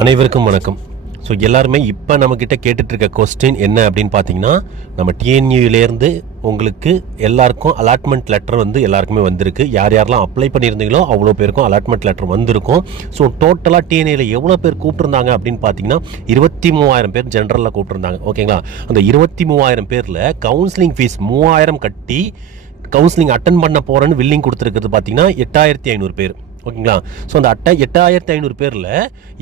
அனைவருக்கும் வணக்கம். ஸோ எல்லாருமே இப்போ நம்மக்கிட்ட கேட்டுட்ருக்க கொஸ்டின் என்ன அப்படின்னு பார்த்தீங்கன்னா, நம்ம டிஎன்யூலேருந்து உங்களுக்கு எல்லாருக்கும் அலாட்மெண்ட் லெட்டர் வந்து எல்லாருக்குமே வந்திருக்கு. யாரெல்லாம் அப்ளை பண்ணியிருந்தீங்களோ அவ்வளோ பேருக்கும் அலாட்மெண்ட் லெட்டர் வந்திருக்கும். ஸோ டோட்டலாக டிஎன்ஏயில் எவ்வளோ பேர் கூப்பிட்டுருந்தாங்க அப்படின்னு பார்த்தீங்கன்னா 23,000 பேர் ஜென்ரலில் கூப்பிட்டுருந்தாங்க. ஓகேங்களா? அந்த 23,000 பேரில் கவுன்சிலிங் ஃபீஸ் 3,000 கட்டி கவுன்சிலிங் அட்டன் பண்ண போகிறேன்னு வில்லிங் கொடுத்துருக்கிறது பார்த்தீங்கன்னா 8,500 பேர். ஓகேங்களா? ஸோ அந்த 8,500 பேரில்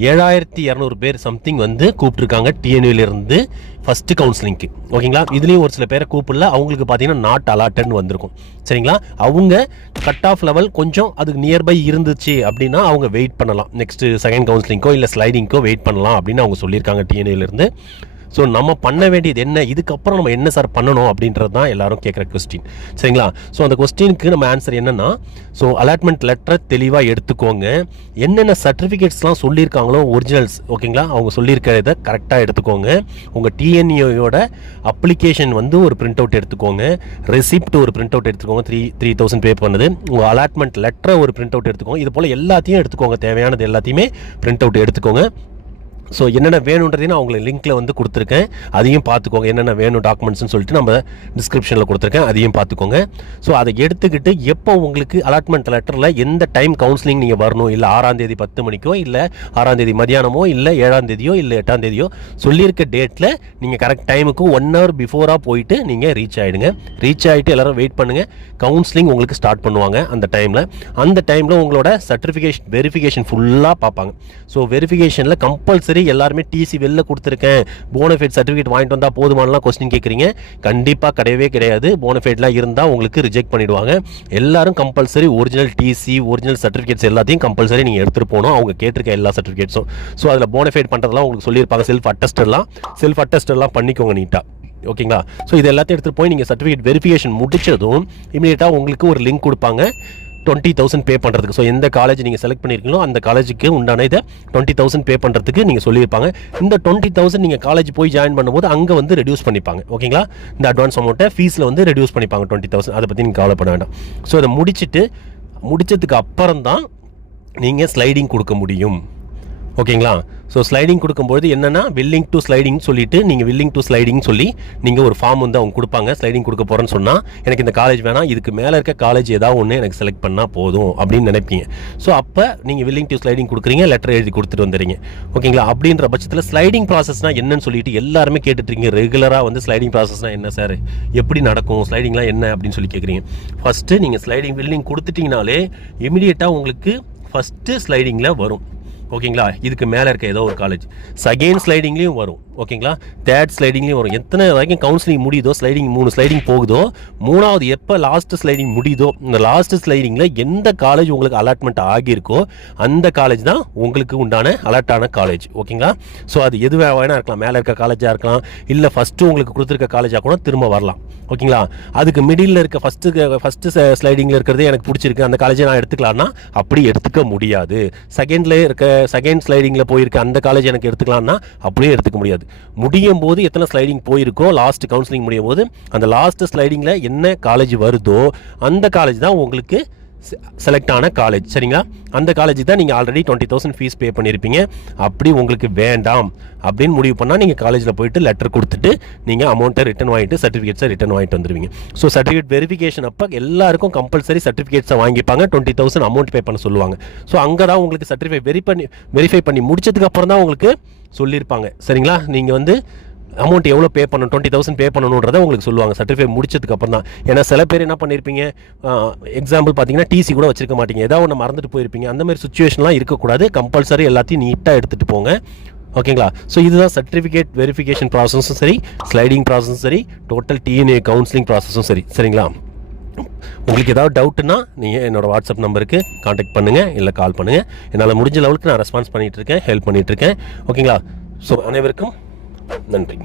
7,200 பேர் சம்திங் வந்து கூப்பிட்ருக்காங்க டிஎன்யூலேருந்து ஃபஸ்ட்டு கவுன்சிலிங்க்கு. ஓகேங்களா? இதுலேயும் ஒரு சில பேரை கூப்பிடல, அவங்களுக்கு பார்த்தீங்கன்னா நாட் அலாட்டட்னு வந்திருக்கும். சரிங்களா? அவங்க கட் ஆஃப் லெவல் கொஞ்சம் அதுக்கு நியர்பை இருந்துச்சு அப்படின்னா அவங்க வெயிட் பண்ணலாம், நெக்ஸ்ட்டு செகண்ட் கவுன்சிலிங்க்கோ இல்லை ஸ்லைடிங்க்கோ வெயிட் பண்ணலாம் அப்படின்னு அவங்க சொல்லியிருக்காங்க டிஎன்யூலேருந்து. ஸோ நம்ம பண்ண வேண்டியது என்ன, இதுக்கப்புறம் நம்ம என்ன சார் பண்ணணும் அப்படின்றது தான் எல்லாரும் கேட்குற கொஸ்டின். சரிங்களா? ஸோ அந்த கொஸ்டினுக்கு நம்ம ஆன்சர் என்னென்னா, ஸோ அலாட்மெண்ட் லெட்டரை தெளிவாக எடுத்துக்கோங்க. என்னென்ன சர்டிஃபிகேட்ஸ்லாம் சொல்லியிருக்காங்களோ ஒரிஜினல்ஸ், ஓகேங்களா, அவங்க சொல்லியிருக்கிறத கரெக்டாக எடுத்துக்கோங்க. உங்கள் டிஎன்ஏயோட அப்ளிகேஷன் வந்து ஒரு பிரிண்ட் அவுட் எடுத்துக்கோங்க, ரெசிப்ட் ஒரு பிரிண்ட் அவுட் எடுத்துக்கோங்க, 3,000 பே பண்ணது, உங்கள் அலாட்மெண்ட் லெட்டரை ஒரு பிரிண்ட் அவுட் எடுத்துக்கோங்க. இது போல் எல்லாத்தையும் எடுத்துக்கோங்க, தேவையானது எல்லாத்தையுமே பிரிண்ட் அவுட் எடுத்துக்கோங்க. ஸோ என்னென்ன வேணுன்றதையும் நான் உங்களுக்கு லிங்க்கில் வந்து கொடுத்துருக்கேன், அதையும் பார்த்துக்கோங்க. என்னென்ன வேணும் டாக்குமெண்ட்ஸ்னு சொல்லிட்டு நம்ம டிஸ்கிரிப்ஷனில் கொடுத்துருக்கேன், அதையும் பார்த்துக்கோங்க. ஸோ அதை எடுத்துக்கிட்டு எப்போ உங்களுக்கு அலாட்மெண்ட் லெட்டரில் எந்த டைம் கவுன்சிலிங் நீங்கள் வரணும், இல்லை 6ஆம் தேதி 10 மணிக்கோ, இல்லை 6ஆம் தேதி மதியானமோ, இல்லை 7ஆம் தேதியோ, இல்லை 8ஆம் தேதியோ சொல்லியிருக்க டேட்டில் நீங்கள் கரெக்ட் டைமுக்கு 1 hour பிஃபோராக போயிட்டு நீங்கள் ரீச் ஆகிடுங்க. ரீச் ஆகிட்டு எல்லோரும் வெயிட் பண்ணுங்கள். கவுன்சிலிங் உங்களுக்கு ஸ்டார்ட் பண்ணுவாங்க அந்த டைமில் உங்களோட சர்டிஃபிகேஷன் வெரிஃபிகேஷன் ஃபுல்லாக பார்ப்பாங்க. ஸோ வெரிஃபிகேஷனில் கம்பல்சரி எல்லாருமே டிசி வெளில கொடுத்துருக்கேன், போனஃபைட் சர்டிஃபிகேட் வாங்கிட்டு வந்தால் போதுமானலாம் கொஸ்டின் கேட்குறீங்க. கண்டிப்பாக கிடையவே கிடையாது. போனஃபைட்லாம் இருந்தால் உங்களுக்கு ரிஜெக்ட் பண்ணிவிடுவாங்க. எல்லாரும் compulsory original TC, original certificates எல்லாத்தையும் கம்பல்சரி நீங்கள் எடுத்துகிட்டு போகணும், அவங்க கேட்டிருக்க எல்லா சர்டிஃபிகேட்ஸும். ஸோ அதில் போனஃபைட் பண்ணுறதுலாம் உங்களுக்கு சொல்லியிருப்பாங்க. செல்ஃப் அட்டஸ்டெல்லாம் பண்ணிக்கோங்க நீட்டாக. ஓகேங்களா? ஸோ இது எல்லாத்தையும் எடுத்துகிட்டு போய் நீங்கள் சர்டிஃபிகேட் வெரிஃபிகேஷன் முடிச்சதும் இமீடியட்டாக உங்களுக்கு ஒரு லிங்க் கொடுப்பாங்க 20,000 பே பண்ணுறதுக்கு. ஸோ எந்த காலேஜ் நீங்கள் செலக்ட் பண்ணியிருக்கீங்களோ அந்த காலேஜுக்கு உண்டான இதை 20,000 பே பண்ணுறதுக்கு நீங்கள் சொல்லியிருப்பாங்க. இந்த 20,000 நீங்கள் காலேஜ் போய் ஜாயின் பண்ணும்போது அங்கே வந்து ரெடியூஸ் பண்ணிப்பாங்க. ஓகேங்களா? இந்த அட்வான்ஸ் அமௌண்ட்டை ஃபீஸில் வந்து ரெடியூஸ் பண்ணிப்பாங்க 20,000. அதை பற்றி நீங்கள் கவலைப்பட வேண்டாம். ஸோ அதை முடிச்சதுக்கு அப்புறம் தான் நீங்கள் ஸ்லைடிங் கொடுக்க முடியும். ஓகேங்களா? ஸோ ஸ்லைடிங் கொடுக்கும்போது என்னென்னா வில்லிங் டு ஸ்லைடிங் சொல்லிவிட்டு நீங்கள் வில்லிங் டு ஸ்லைடிங் சொல்லி நீங்கள் ஒரு ஃபார்ம் வந்து அவங்க கொடுப்பாங்க. ஸ்லைடிங் கொடுக்க போகிறேன்னு சொன்னால் எனக்கு இந்த காலேஜ் வேணாம், இதுக்கு மேலே இருக்க காலேஜ் ஏதாவது ஒன்று எனக்கு செலக்ட் பண்ணால் போதும் அப்படின்னு நினைப்பீங்க. ஸோ அப்போ நீங்கள் வில்லிங் டு ஸ்லைடிங் கொடுக்குறீங்க, லெட்டர் எழுதி கொடுத்துட்டு வந்துடுறீங்க. ஓகேங்களா? அப்படின்ற பட்சத்தில் ஸ்லைடிங் ப்ராசஸ்னால் என்னன்னு சொல்லிட்டு எல்லாருமே கேட்டுட்ருக்கீங்க. ரெகுலராக வந்து ஸ்லைடிங் ப்ராசஸ்னால் என்ன சார், எப்படி நடக்கும், ஸ்லைடிங்லாம் என்ன அப்படின்னு சொல்லி கேட்குறீங்க. ஃபஸ்ட்டு நீங்கள் ஸ்லைடிங் வில்லிங் கொடுத்துட்டிங்கனாலே இமீடியட்டாக உங்களுக்கு ஃபஸ்ட்டு ஸ்லைடிங்கில் வரும். ஓகேங்களா? இதுக்கு மேலே இருக்க ஏதோ ஒரு காலேஜ் செகண்ட் ஸ்லைடிங்லேயும் வரும். ஓகேங்களா? தேர்ட் ஸ்லைடிங்லேயும் வரும். எத்தனை வரைக்கும் கவுன்சிலிங் முடியுதோ, ஸ்லைடிங் 3 ஸ்லைடிங் போகுதோ, 3வது எப்போ லாஸ்ட்டு ஸ்லைடிங் முடியுதோ, இந்த லாஸ்ட்டு ஸ்லைடிங்கில் எந்த காலேஜ் உங்களுக்கு அலாட்மெண்ட் ஆகியிருக்கோ அந்த காலேஜ் தான் உங்களுக்கு உண்டான அலாட்டான காலேஜ். ஓகேங்களா? ஸோ அது எது வேணா இருக்கலாம், மேலே இருக்க காலேஜாக இருக்கலாம், இல்லை ஃபஸ்ட்டு உங்களுக்கு கொடுத்துருக்க காலேஜாக கூட திரும்ப வரலாம். ஓகேங்களா? அதுக்கு மிடில் இருக்க ஃபஸ்ட்டு ஸ்லைடிங்கில் இருக்கிறதே எனக்கு பிடிச்சிருக்கு, அந்த காலேஜை நான் எடுத்துக்கலான்னா அப்படி எடுத்துக்க முடியாது. செகண்ட் ஸ்லைடிங்கில் போயிருக்க அந்த காலேஜ் எனக்கு எடுத்துக்கலான்னா அப்படியே எடுத்துக்க முடியாது. முடியும் போது எத்தனை ஸ்லைடிங் போயிருக்கோ, லாஸ்ட் கவுன்சிலிங் முடியும் போது அந்த லாஸ்ட் ஸ்லைடிங்கில் என்ன காலேஜ் வருதோ அந்த காலேஜ் தான் உங்களுக்கு செலக்ட் ஆன காலேஜ். சரிங்களா? அந்த காலேஜுக்கு தான் நீங்கள் ஆல்ரெடி 20,000 ஃபீஸ் பே பண்ணியிருப்பீங்க. அப்படி உங்களுக்கு வேண்டாம் அப்படின்னு முடிவு பண்ணால் நீங்கள் காலேஜில் போயிட்டு லெட்டர் கொடுத்துட்டு நீங்கள் அமௌண்ட்டை ரிட்டன் வாங்கிட்டு சர்டிஃபிகேட்ஸை ரிட்டன் வாங்கிட்டு வந்துடுவீங்க. ஸோ சர்டிஃபிகேட் வெரிஃபிகேஷன் அப்போ எல்லாருக்கும் கம்பல்சரி சர்டிஃபிகேட்ஸை வாங்கிப்பாங்க, 20,000 அமௌண்ட் பே பண்ண சொல்லுவாங்க. ஸோ அங்கே தான் உங்களுக்கு சர்டிஃபிகேட் வெரிஃபை பண்ணி முடிச்சதுக்கு அப்புறம் தான் உங்களுக்கு சொல்லியிருப்பாங்க. சரிங்களா? நீங்கள் வந்து அமௌண்ட் எவ்வளோ பே பண்ணணும், 20,000 பே பண்ணணுன்றதை உங்களுக்கு சொல்லுவாங்க சர்டிஃபிகேட் முடிச்சதுக்கு அப்புறம் தான். ஏன்னா சில பேர் என்ன பண்ணியிருப்பீங்க, எக்ஸாம்பிள் பார்த்தீங்கன்னா டிசி கூட வச்சிருக்க மாட்டீங்க, ஏதாவது ஒன்று மறந்துட்டு போயிருப்பீங்க. அந்த மாதிரி சுச்சுவேஷன்லாம் இருக்கக்கூடாது. கம்பல்சரி எல்லாத்தையும் நீட்டாக எடுத்துகிட்டு போங்க. ஓகேங்களா? ஸோ இதுதான் சர்டிஃபிகேட் வெரிஃபிகேஷன் ப்ராசஸும் சரி, ஸ்லைடிங் ப்ராசஸும் சரி, டோட்டல் டிஎன்ஏ கவுன்சிலிங் ப்ராசஸும் சரி. சரிங்களா? உங்களுக்கு ஏதாவது டவுட்டுன்னா நீங்கள் என்னோடய வாட்ஸ்அப் நம்பருக்கு காண்டாக்ட் பண்ணுங்கள், இல்லை கால் பண்ணுங்கள். என்னால் முடிஞ்ச லெவலுக்கு நான் ரெஸ்பான்ஸ் பண்ணிகிட்ருக்கேன், ஹெல்ப் பண்ணிகிட்ருக்கேன். ஓகேங்களா? ஸோ அனைவருக்கும் நன்றி.